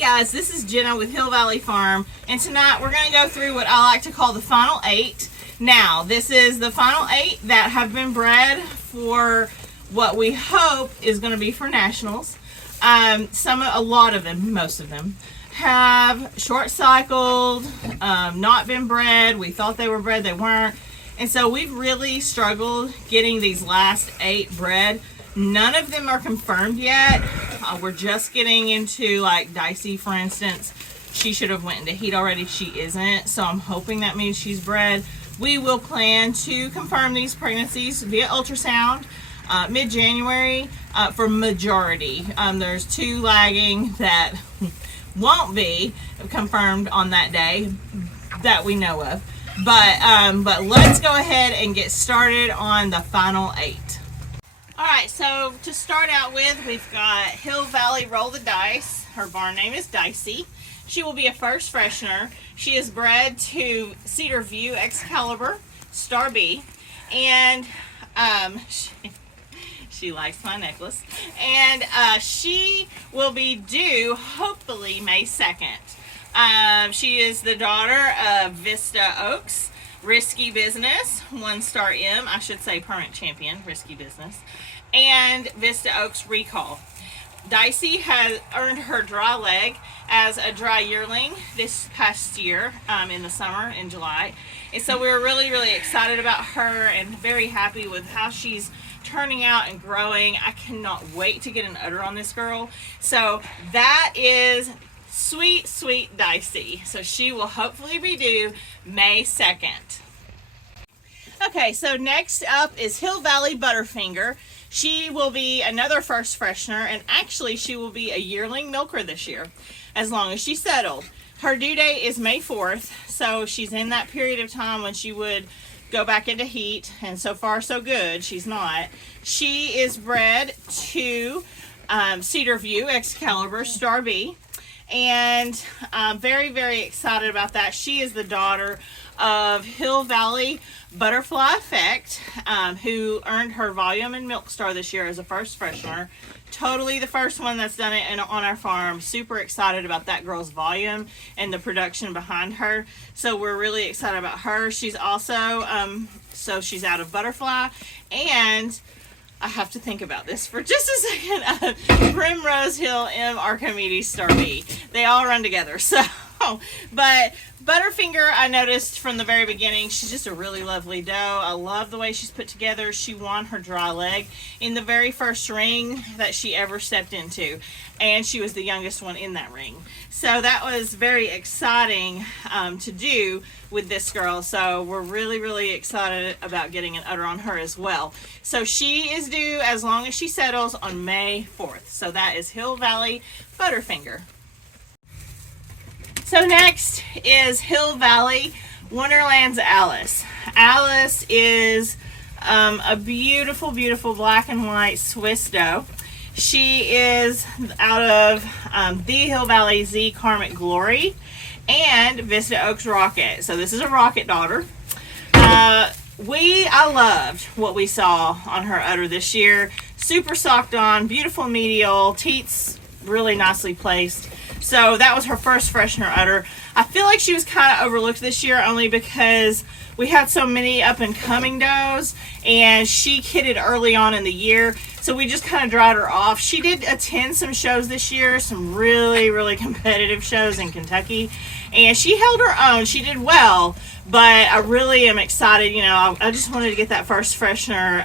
guys, this is Jenna with Hill Valley Farm, and tonight we're going to go through what I like to call the final 8. Now, this is the final 8 that have been bred for what we hope is going to be for nationals. A lot of them, most of them, have short cycled, not been bred. We thought they were bred, they weren't. And so we've really struggled getting these last 8 bred. None of them are confirmed yet. We're just getting into, like, Dicey, for instance. She should have went into heat already. She isn't. So I'm hoping that means she's bred. We will plan to confirm these pregnancies via ultrasound mid-January for majority. There's 2 lagging that won't be confirmed on that day that we know of. But let's go ahead and get started on the final 8. Alright, so to start out with, we've got Hill Valley Roll the Dice. Her barn name is Dicey. She will be a first freshener. She is bred to Cedar View Excalibur Star B. And she likes my necklace. And she will be due, hopefully, May 2nd. She is the daughter of Vista Oaks, Risky Business, 1-star M, I should say permanent champion, Risky Business, and Vista Oaks Recall. Dicey has earned her dry leg as a dry yearling this past year in the summer, in July. And so we're really, really excited about her and very happy with how she's turning out and growing. I cannot wait to get an udder on this girl. So that is sweet, sweet Dicey. So she will hopefully be due May 2nd. Okay, so next up is Hill Valley Butterfinger. She will be another first freshener, and actually she will be a yearling milker this year, as long as she's settled. Her due date is May 4th, so she's in that period of time when she would go back into heat, and so far so good, she's not. She is bred to Cedar View Excalibur Star B, and I'm very, very excited about that. She is the daughter of Hill Valley Butterfly Effect, who earned her volume and milk star this year as a first freshener. Totally the first one that's done it on our farm. Super excited about that girl's volume and the production behind her. So we're really excited about her. She's also, so she's out of Butterfly, and I have to think about this for just a second. Primrose Hill M Archimedes Star B. They all run together. So, but Butterfinger, I noticed from the very beginning, she's just a really lovely doe. I love the way she's put together. She won her dry leg in the very first ring that she ever stepped into, and she was the youngest one in that ring. So that was very exciting to do with this girl. So we're really, really excited about getting an udder on her as well. So she is due, as long as she settles, on May 4th. So that is Hill Valley Butterfinger. So next is Hill Valley Wonderland's Alice. Alice is a beautiful, beautiful black and white Swiss doe. She is out of the Hill Valley Z Karmic Glory and Vista Oaks Rocket. So this is a Rocket daughter. I loved what we saw on her udder this year. Super socked on, beautiful medial, teats really nicely placed. So that was her first freshener udder. I feel like she was kind of overlooked this year only because we had so many up and coming does, and she kidded early on in the year. So we just kind of dried her off. She did attend some shows this year, some really, really competitive shows in Kentucky, and she held her own. She did well, but I really am excited. You know, I just wanted to get that first freshener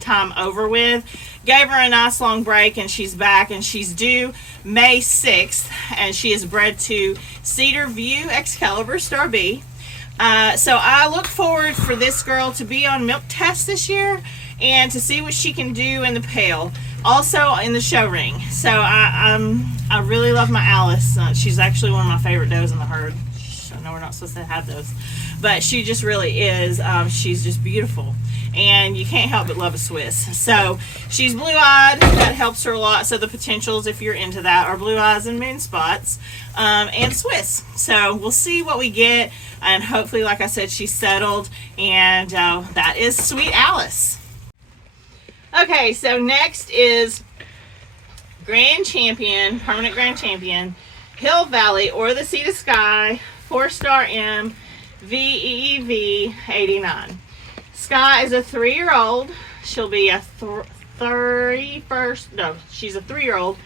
time over with. Gave her a nice long break, and she's back, and she's due May 6th, and she is bred to Cedar View Excalibur Star B. So I look forward for this girl to be on milk test this year and to see what she can do in the pail, also in the show ring. So I really love my Alice. She's actually one of my favorite does in the herd. I know we're not supposed to have those, but she just really is. She's just beautiful, and you can't help but love a Swiss. So she's blue-eyed. That helps her a lot. So the potentials, if you're into that, are blue eyes and moon spots, and Swiss. So we'll see what we get, and hopefully, like I said, she's settled, and that is Sweet Alice. Okay, so next is Grand Champion, Permanent Grand Champion. Hill Valley or the Sea to Sky 4-star M VEEV 89. Sky is a 3-year-old. She'll be a 3-year-old.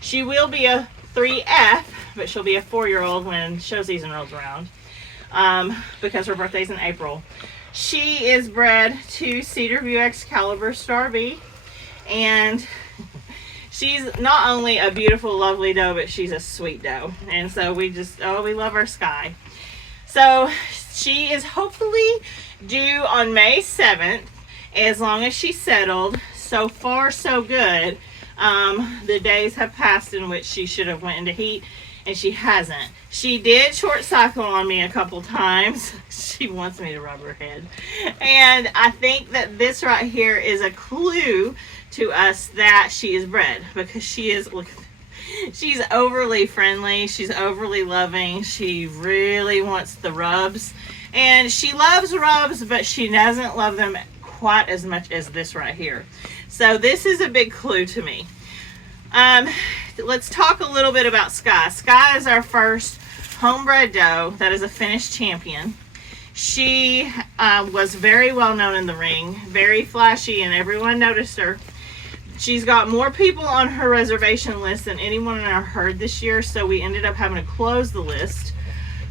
She will be a 3F, but she'll be a 4-year-old when show season rolls around, because her birthday's in April. She is bred to Cedarview Excalibur Star B, and she's not only a beautiful, lovely doe, but she's a sweet doe. And so we love our Sky. So she is hopefully due on May 7th, as long as she's settled. So far, so good. The days have passed in which she should have went into heat, and she hasn't. She did short cycle on me a couple times. She wants me to rub her head. And I think that this right here is a clue to us that she is bred, because she's overly friendly. She's overly loving. She really wants the rubs. And she loves rubs, but she doesn't love them quite as much as this right here. So this is a big clue to me. Let's talk a little bit about Sky. Sky is our first homebred doe that is a finished champion. She was very well known in the ring, very flashy, and everyone noticed her. She's got more people on her reservation list than anyone in our herd this year, so we ended up having to close the list.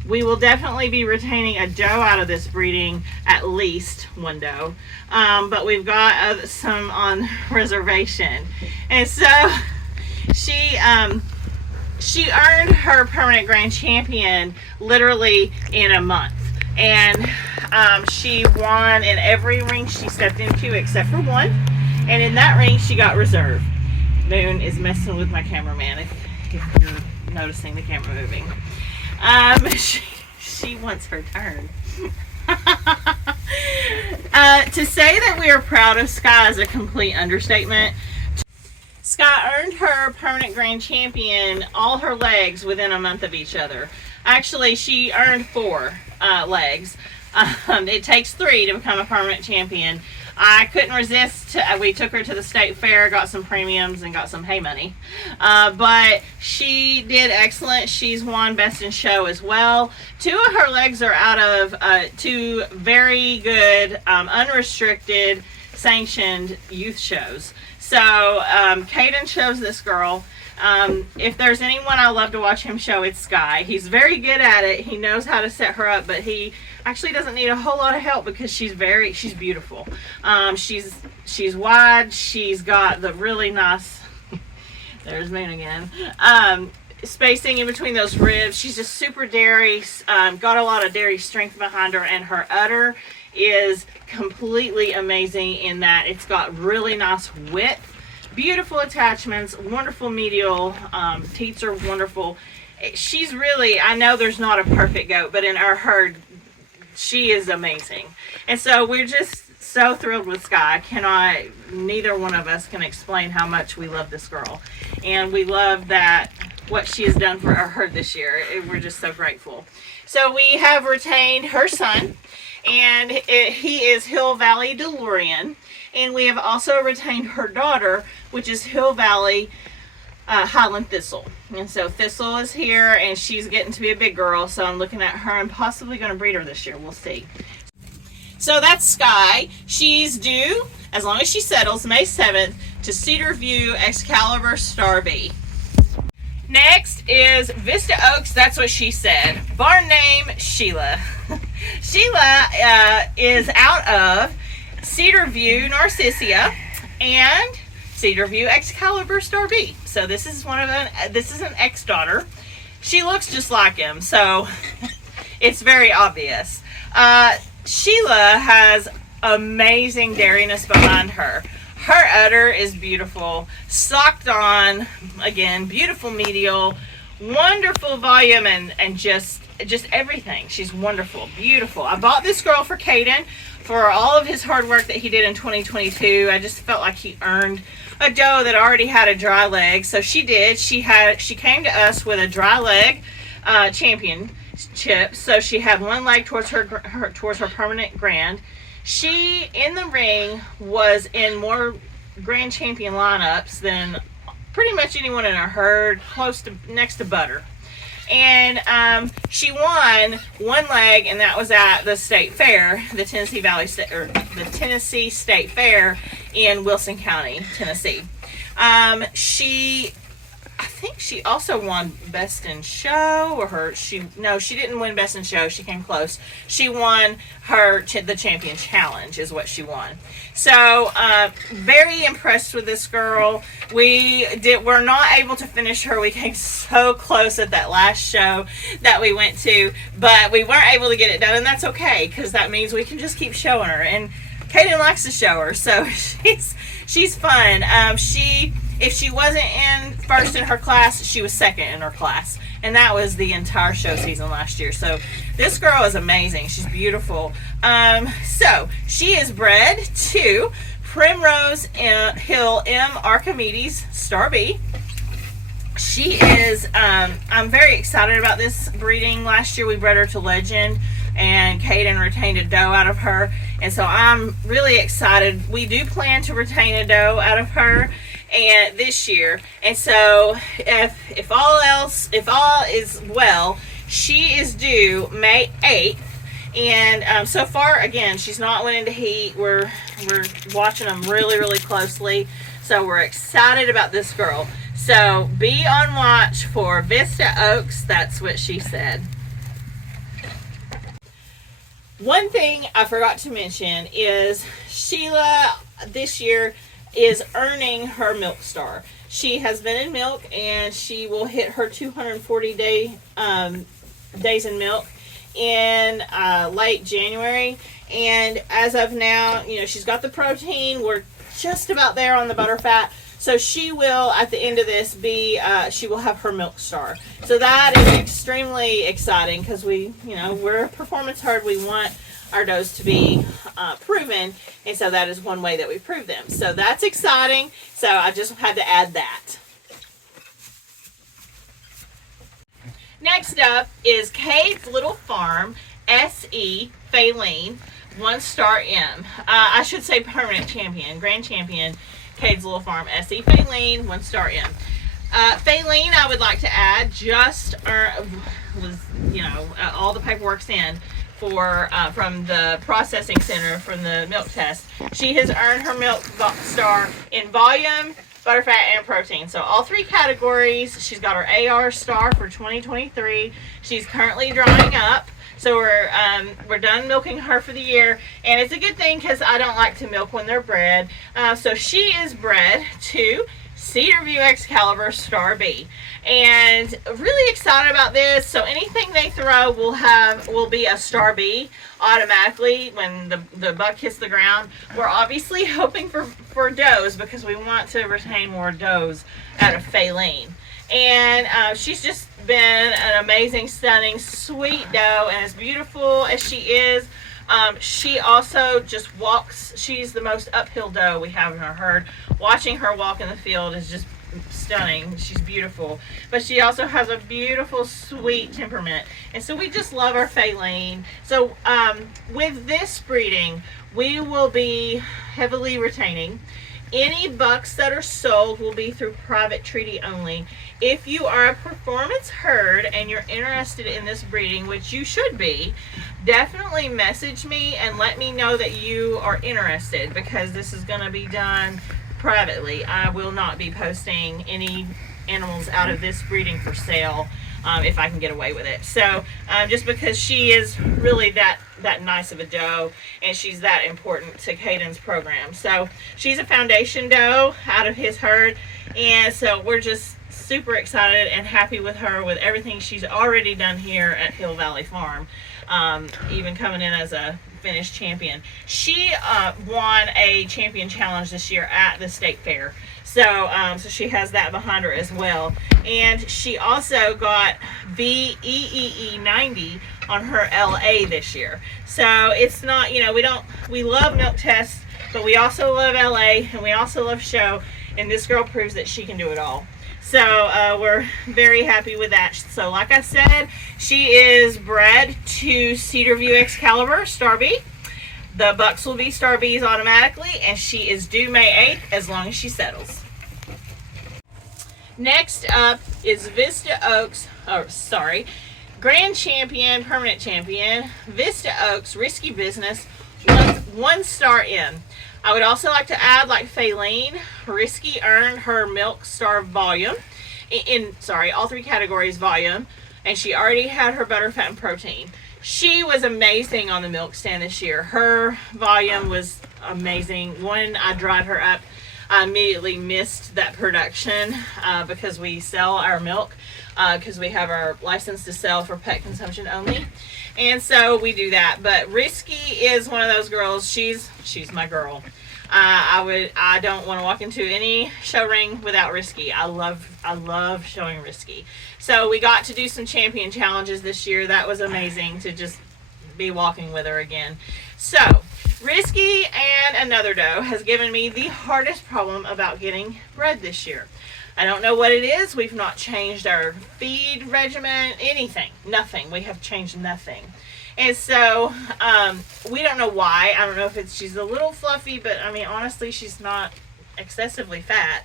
We will definitely be retaining a doe out of this breeding, at least one doe, but we've got some on reservation. And so she earned her permanent grand champion literally in a month, and she won in every ring she stepped into except for one, and in that ring she got reserve. Moon is messing with my cameraman if you're noticing the camera moving. She wants her turn. To say that we are proud of Sky is a complete understatement. Sky earned her permanent grand champion all her legs within a month of each other. Actually, she earned 4 legs. It takes 3 to become a permanent champion. I couldn't resist. We took her to the state fair, got some premiums, and got some hay money. But she did excellent. She's won Best in Show as well. 2 of her legs are out of 2 very good, unrestricted, sanctioned youth shows. So Caden shows this girl. If there's anyone I love to watch him show, it's Sky. He's very good at it. He knows how to set her up, but he actually doesn't need a whole lot of help because she's beautiful. She's wide. She's got the really nice, there's Moon again, spacing in between those ribs. She's just super dairy, got a lot of dairy strength behind her, and her udder is completely amazing in that it's got really nice width, beautiful attachments, wonderful medial, teats are wonderful. She's really, I know there's not a perfect goat, but in our herd, she is amazing. And so we're just so thrilled with Sky. Neither one of us can explain how much we love this girl. And we love that what she has done for our herd this year. We're just so grateful. So we have retained her son, and he is Hill Valley DeLorean. And we have also retained her daughter, which is Hill Valley Highland Thistle. And so Thistle is here, and she's getting to be a big girl, so I'm looking at her and possibly going to breed her this year. We'll see. So that's Sky. She's due, as long as she settles, May 7th to Cedarview Excalibur Star B. Next is Vista Oaks. That's what she said. Barn name, Sheila. Sheila is out of Cedarview Narcissia and Cedarview Excalibur Star B. So this is an ex-daughter. She looks just like him, so it's very obvious. Sheila has amazing dairiness behind her. Her udder is beautiful, socked on, again, beautiful medial, wonderful volume, and just everything. She's wonderful, beautiful. I bought this girl for Caden for all of his hard work that he did in 2022. I just felt like he earned a doe that already had a dry leg. So she did. She came to us with a dry leg championship. So she had one leg towards her permanent grand. She, in the ring, was in more grand champion lineups than pretty much anyone in our herd, next to Butter. And she won one leg, and that was at the state fair, the Tennessee State Fair in Wilson County, Tennessee. I think she also won Best in Show, she didn't win Best in Show. She came close. She won the Champion Challenge is what she won. So, very impressed with this girl. We're not able to finish her. We came so close at that last show that we went to, but we weren't able to get it done, and that's okay, because that means we can just keep showing her. And Kaden likes to show her, so she's fun. If she wasn't in first in her class, she was second in her class. And that was the entire show season last year. So this girl is amazing. She's beautiful. So she is bred to Primrose Hill M. Archimedes Star B. She is, I'm very excited about this breeding. Last year we bred her to Legend, and Kaden retained a doe out of her. And so I'm really excited. We do plan to retain a doe out of her and this year, and so if all is well, she is due May 8th, and so far, again, she's not went into heat. We're watching them really closely, so we're excited about this girl. So be on watch for Vista Oaks. That's what she said. One thing I forgot to mention is Sheila this year is earning her milk star. She has been in milk, and she will hit her 240 days in milk in late January. And as of now, she's got the protein. We're just about there on the butterfat. So she will, at the end of this, she will have her milk star. So that is extremely exciting, because we're a performance herd. We want our does to be proven, and so that is one way that we prove them. So that's exciting. So I just had to add that. Next up is Cade's Little Farm SE Faline 1-star M. I should say permanent champion, grand champion, Cade's Little Farm SE Faline 1-star M. Faline, I would like to add, just all the paperwork's in for from the processing center from the milk test. She has earned her milk star in volume, butterfat, and protein. So all three categories. She's got her AR star for 2023. She's currently drying up. So we're done milking her for the year, and it's a good thing, because I don't like to milk when they're bred. So she is bred to Cedarview Excalibur Star B, and really excited about this. So anything they throw will be a Star B automatically when the buck hits the ground. We're obviously hoping for does, because we want to retain more does out of Faline. And she's just been an amazing, stunning, sweet doe, and as beautiful as she is, she also just walks. She's the most uphill doe we have in our herd. Watching her walk in the field is just stunning. She's beautiful, but she also has a beautiful, sweet temperament, and so we just love our Faline. So with this breeding, we will be heavily retaining. Any bucks that are sold will be through private treaty only. If you are a performance herd and you're interested in this breeding, which you should be, definitely message me and let me know that you are interested, because this is going to be done privately. I will not be posting any animals out of this breeding for sale if I can get away with it. So just because she is really that nice of a doe, and she's that important to Caden's program. So she's a foundation doe out of his herd, and so we're just super excited and happy with her, with everything she's already done here at Hill Valley Farm, even coming in as a finished champion. She won a champion challenge this year at the state fair. So she has that behind her as well. And she also got VEEE 90 on her LA this year. So it's not, we love milk tests, but we also love LA, and we also love show, and this girl proves that she can do it all. So we're very happy with that. So like I said, she is bred to Cedarview Excalibur Star B. The bucks will be Star Bs automatically, and she is due May 8th as long as she settles. Next up is Vista Oaks, Grand Champion, Permanent Champion, Vista Oaks, Risky Business, 1 star in. I would also like to add, like Faylene, Risky earned her Milk Star volume, all 3 categories volume, and she already had her butter, fat, and protein. She was amazing on the milk stand this year. Her volume was amazing. When I dried her up, I immediately missed that production because we sell our milk because we have our license to sell for pet consumption only, and so we do that. But Risky is one of those girls. She's my girl. I don't want to walk into any show ring without Risky. I love showing Risky. So we got to do some champion challenges this year. That was amazing to just be walking with her again. So Risky and another doe has given me the hardest problem about getting bred this year. I don't know what it is. We've not changed our feed regimen, anything, nothing. We have changed nothing. And so we don't know why. I don't know if she's a little fluffy, but I mean, honestly, she's not excessively fat.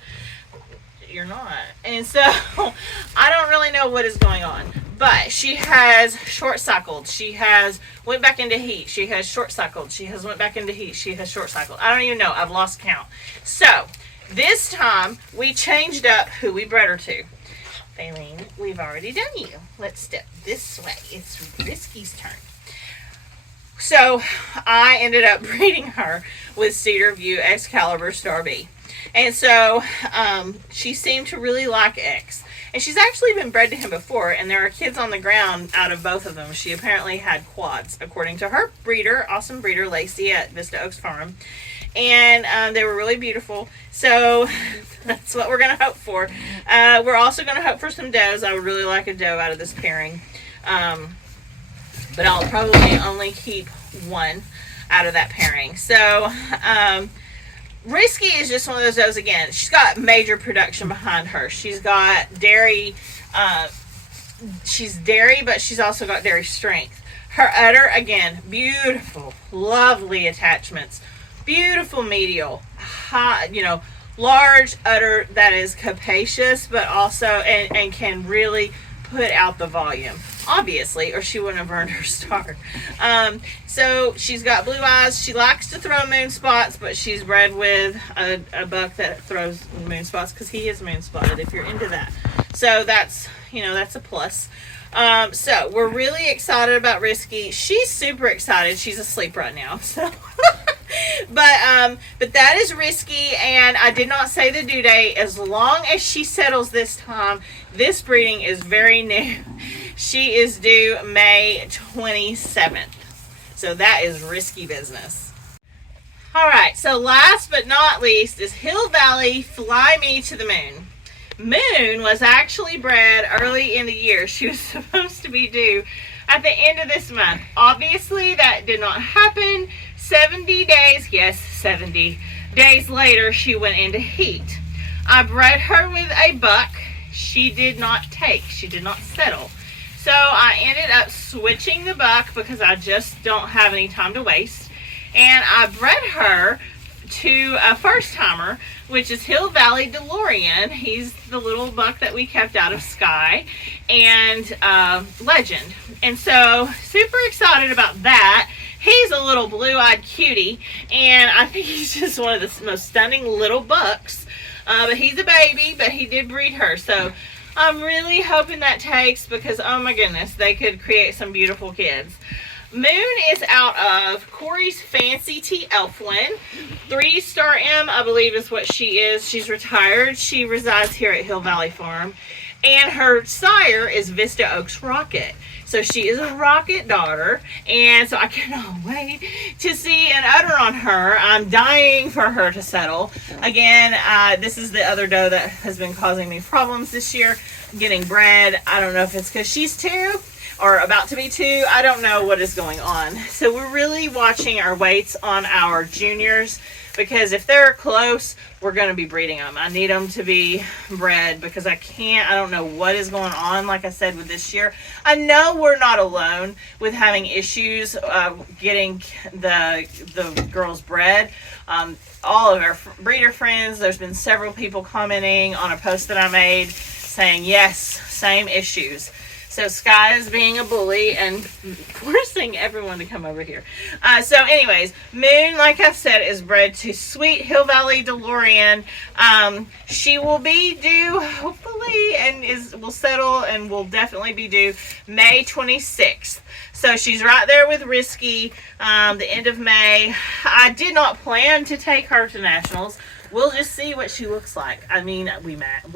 You're not. And so I don't really know what is going on. But she has short cycled. She has went back into heat. She has short cycled. She has went back into heat. She has short cycled. I don't even know. I've lost count. So this time we changed up who we bred her to. Faylene, we've already done you. Let's step this way. It's Risky's turn. So I ended up breeding her with Cedar View Excalibur Star B. And so she seemed to really like X. And she's actually been bred to him before, and there are kids on the ground out of both of them. She apparently had quads, according to her breeder, awesome breeder, Lacey at Vista Oaks Farm. And they were really beautiful. So that's what we're going to hope for. We're also going to hope for some does. I would really like a doe out of this pairing. But I'll probably only keep one out of that pairing. So Risky is just one of those does again. She's got major production behind her. She's got dairy. She's dairy, but she's also got dairy strength. Her udder, again, beautiful, lovely attachments. Beautiful medial, high, large udder that is capacious, but also and can really put out the volume, obviously, or she wouldn't have earned her star. So she's got blue eyes. She likes to throw moon spots, but she's bred with a buck that throws moon spots because he is moon spotted, if you're into that. So that's a plus. So we're really excited about Risky. She's super excited. She's asleep right now. So but that is Risky, and I did not say the due date. As long as she settles this time, this breeding is very new. She is due May 27th. So that is Risky business. All right, so last but not least is Hill Valley Fly Me to the Moon. Moon was actually bred early in the year. She was supposed to be due at the end of this month. Obviously, that did not happen. 70 days later, she went into heat. I bred her with a buck. She did not settle. So I ended up switching the buck because I just don't have any time to waste. And I bred her to a first timer, which is Hill Valley DeLorean. He's the little buck that we kept out of Sky, and Legend. And so super excited about that. He's a little blue-eyed cutie, and I think he's just one of the most stunning little bucks. But he's a baby, but he did breed her. So I'm really hoping that takes because, oh my goodness, they could create some beautiful kids. Moon is out of Corey's Fancy Tea Elfwin. 3-star M, I believe, is what she is. She's retired. She resides here at Hill Valley Farm. And her sire is Vista Oaks Rocket. So she is a Rocket daughter. And so I cannot wait to see an udder on her. I'm dying for her to settle. Again, this is the other doe that has been causing me problems this year. Getting bred. I don't know if it's because she's 2 or about to be 2. I don't know what is going on. So we're really watching our weights on our juniors because if they're close, we're going to be breeding them. I need them to be bred because I don't know what is going on, like I said, with this year. I know we're not alone with having issues getting the girls bred. All of our breeder friends, there's been several people commenting on a post that I made saying, yes, same issues. So Sky is being a bully and forcing everyone to come over here. So anyways, Moon, like I said, is bred to Sweet Hill Valley DeLorean. She will be due, hopefully, and will settle and will definitely be due May 26th. So she's right there with Risky, the end of May. I did not plan to take her to nationals. We'll just see what she looks like. I mean, we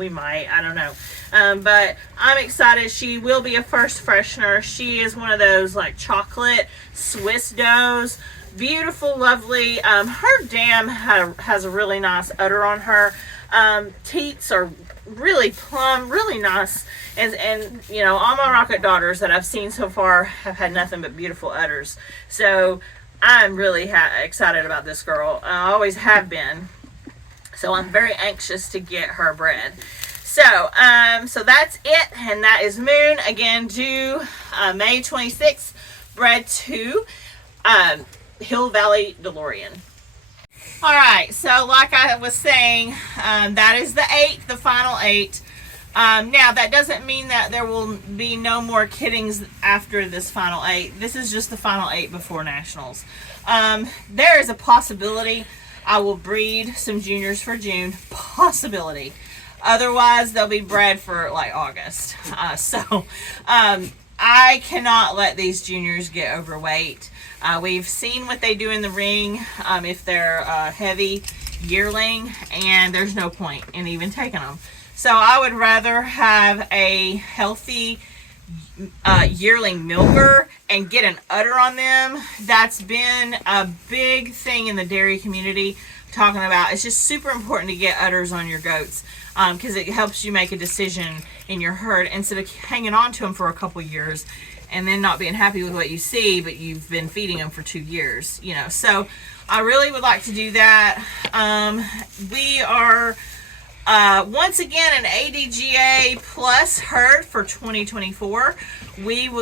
might, I don't know. But I'm excited. She will be a first freshener. She is one of those like chocolate Swiss does. Beautiful, lovely. Her dam has a really nice udder on her. Teats are really plumb, really nice. And you know, all my Rocket daughters that I've seen so far have had nothing but beautiful udders. So I'm really excited about this girl. I always have been. So I'm very anxious to get her bred. So, so that's it, and that is Moon, again, due May 26th, bred to Hill Valley DeLorean. All right, so like I was saying, that is the final 8. Now, that doesn't mean that there will be no more kittings after this final 8. This is just the final 8 before nationals. There is a possibility I will breed some juniors for June. Possibility. Otherwise, they'll be bred for like August. I cannot let these juniors get overweight. We've seen what they do in the ring if they're heavy yearling, and there's no point in even taking them. So I would rather have a healthy yearling milker and get an udder on them. That's been a big thing in the dairy community, talking about it's just super important to get udders on your goats because it helps you make a decision in your herd instead of hanging on to them for a couple years and then not being happy with what you see, but you've been feeding them for 2 years, you know. So I really would like to do that. We are once again an ADGA plus herd for 2024.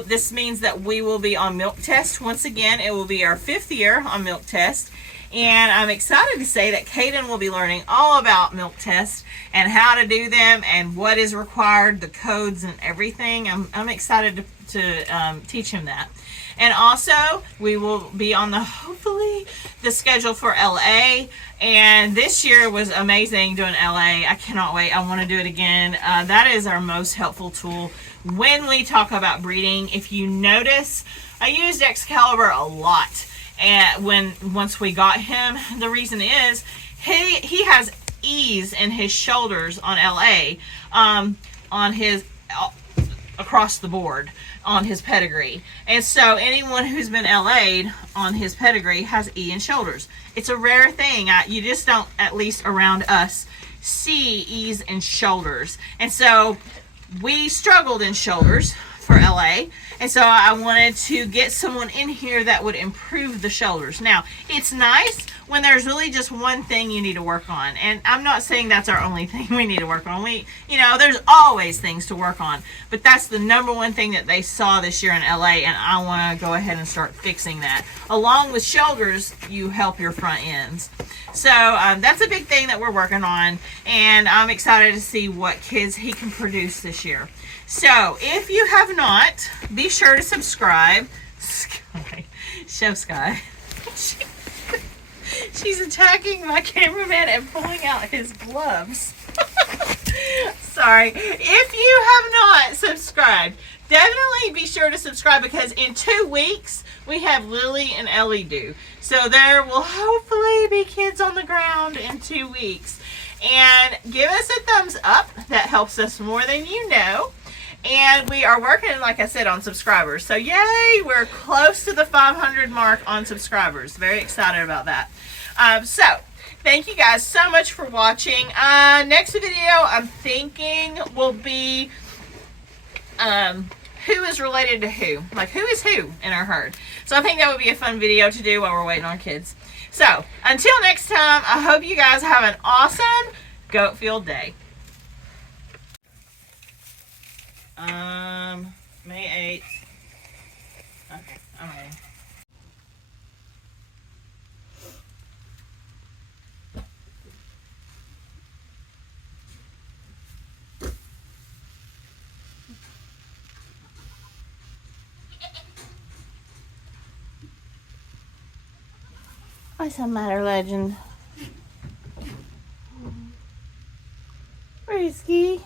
This means that we will be on milk test once again. It will be our 5th year on milk test, and I'm excited to say that Caden will be learning all about milk tests and how to do them and what is required, the codes and everything. I'm excited to teach him that. And also, we will be on hopefully the schedule for LA. And this year was amazing doing LA. I cannot wait. I want to do it again. That is our most helpful tool when we talk about breeding. If you notice, I used Excalibur a lot. And once we got him, the reason is he has ease in his shoulders on LA, on his across the board on his pedigree. And so anyone who's been LA'd on his pedigree has E in shoulders. It's a rare thing. You just don't, at least around us, see E's in shoulders. And so we struggled in shoulders for LA. And so I wanted to get someone in here that would improve the shoulders. Now, it's nice when there's really just one thing you need to work on. And I'm not saying that's our only thing we need to work on. There's always things to work on. But that's the number one thing that they saw this year in LA, and I want to go ahead and start fixing that. Along with shoulders, you help your front ends. So that's a big thing that we're working on, and I'm excited to see what kids he can produce this year. So if you have not, be sure to subscribe. Sky. Show Sky. She's attacking my cameraman and pulling out his gloves. Sorry. If you have not subscribed, definitely be sure to subscribe, because in 2 weeks we have Lily and Ellie due. So there will hopefully be kids on the ground in 2 weeks. And give us a thumbs up. That helps us more than you know. And we are working, like I said, on subscribers. So yay, we're close to the 500 mark on subscribers. Very excited about that. So thank you guys so much for watching. Next video I'm thinking will be who is related to who. Like, who is who in our herd. So I think that would be a fun video to do while we're waiting on kids. So, until next time, I hope you guys have an awesome goat field day. May 8th. Okay, I'm ready. What's the matter, Legend? Risky.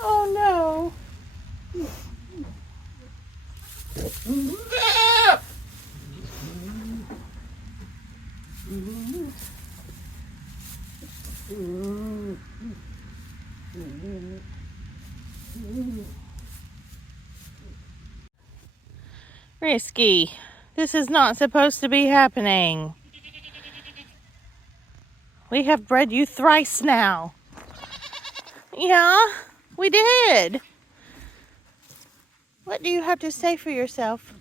Oh no. Risky. This is not supposed to be happening. We have bred you thrice now. Yeah, we did. What do you have to say for yourself?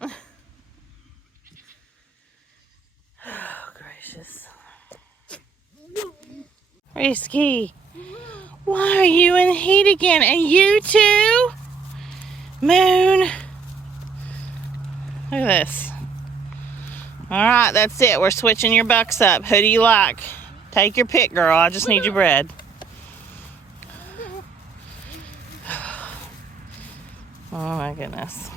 Oh, gracious. Risky. Why are you in heat again? And you too? Moon. Look at this. Alright, that's it. We're switching your bucks up. Who do you like? Take your pick, girl. I just need your bread. Oh my goodness.